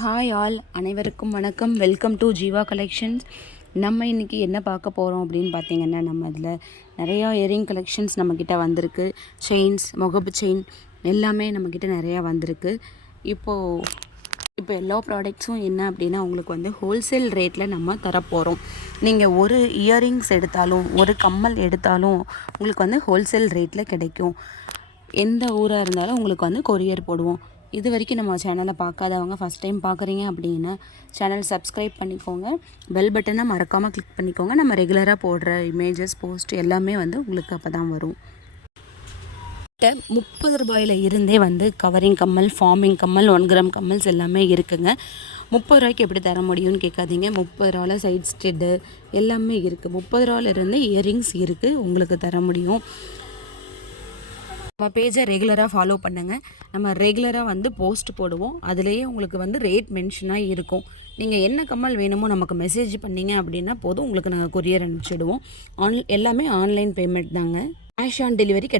Hi all அனைவருக்கும் வணக்கம். Welcome to Jeeva collections நம்ம இன்றைக்கி என்ன பார்க்க போகிறோம் அப்படின்னு பார்த்தீங்கன்னா நம்ம இதில் நிறையா இயரிங் கலெக்ஷன்ஸ் நம்மக்கிட்ட வந்திருக்கு. செயின்ஸ் முகப்பு செயின் எல்லாமே நம்மக்கிட்ட நிறையா வந்திருக்கு. இப்போது இப்போ எல்லா ப்ராடக்ட்ஸும் என்ன அப்படின்னா உங்களுக்கு வந்து ஹோல்சேல் ரேட்டில் நம்ம தரப்போகிறோம் நீங்கள் ஒரு இயரிங்ஸ் எடுத்தாலும் ஒரு கம்மல் எடுத்தாலும் உங்களுக்கு வந்து ஹோல்சேல் ரேட்டில் கிடைக்கும். எந்த ஊராக இருந்தாலும் உங்களுக்கு வந்து கொரியர் போடுவோம். இது வரைக்கும் நம்ம சேனலை பார்க்காதவங்க ஃபஸ்ட் டைம் பார்க்குறீங்க அப்படின்னா சேனல் சப்ஸ்கிரைப் பண்ணிக்கோங்க. பெல் பட்டனை மறக்காமல் கிளிக் பண்ணிக்கோங்க. நம்ம ரெகுலராக போடுற இமேஜஸ் போஸ்ட் எல்லாமே வந்து உங்களுக்கு அப்போ தான் வரும் முப்பது ரூபாயில் இருந்தே வந்து கவரிங் கம்மல் ஃபார்மிங் கம்மல் ஒன் கிராம் கம்மல்ஸ் எல்லாமே இருக்குங்க. முப்பது ரூபாய்க்கு எப்படி தர முடியும்னு கேட்காதீங்க. முப்பது ரூபாவில் சைட் ஸ்டெட்டு எல்லாமே இருக்குது முப்பது ரூபாயிலிருந்து இயரிங்ஸ் இருக்குது உங்களுக்கு தர முடியும். நம்ம பேஜை ரெகுலராக ஃபாலோ பண்ணுங்கள் நம்ம ரெகுலராக வந்து போஸ்ட் போடுவோம். அதுலேயே உங்களுக்கு வந்து ரேட் மென்ஷனாக இருக்கும். நீங்கள் என்ன கம்மல் வேணுமோ நமக்கு மெசேஜ் பண்ணீங்க அப்படின்னா போதும். உங்களுக்கு நாங்கள் கொரியர் அனுப்பிச்சிடுவோம். ஆன் எல்லாமே ஆன்லைன் பேமெண்ட் தாங்க. கேஷ் ஆன் டெலிவரி கிடை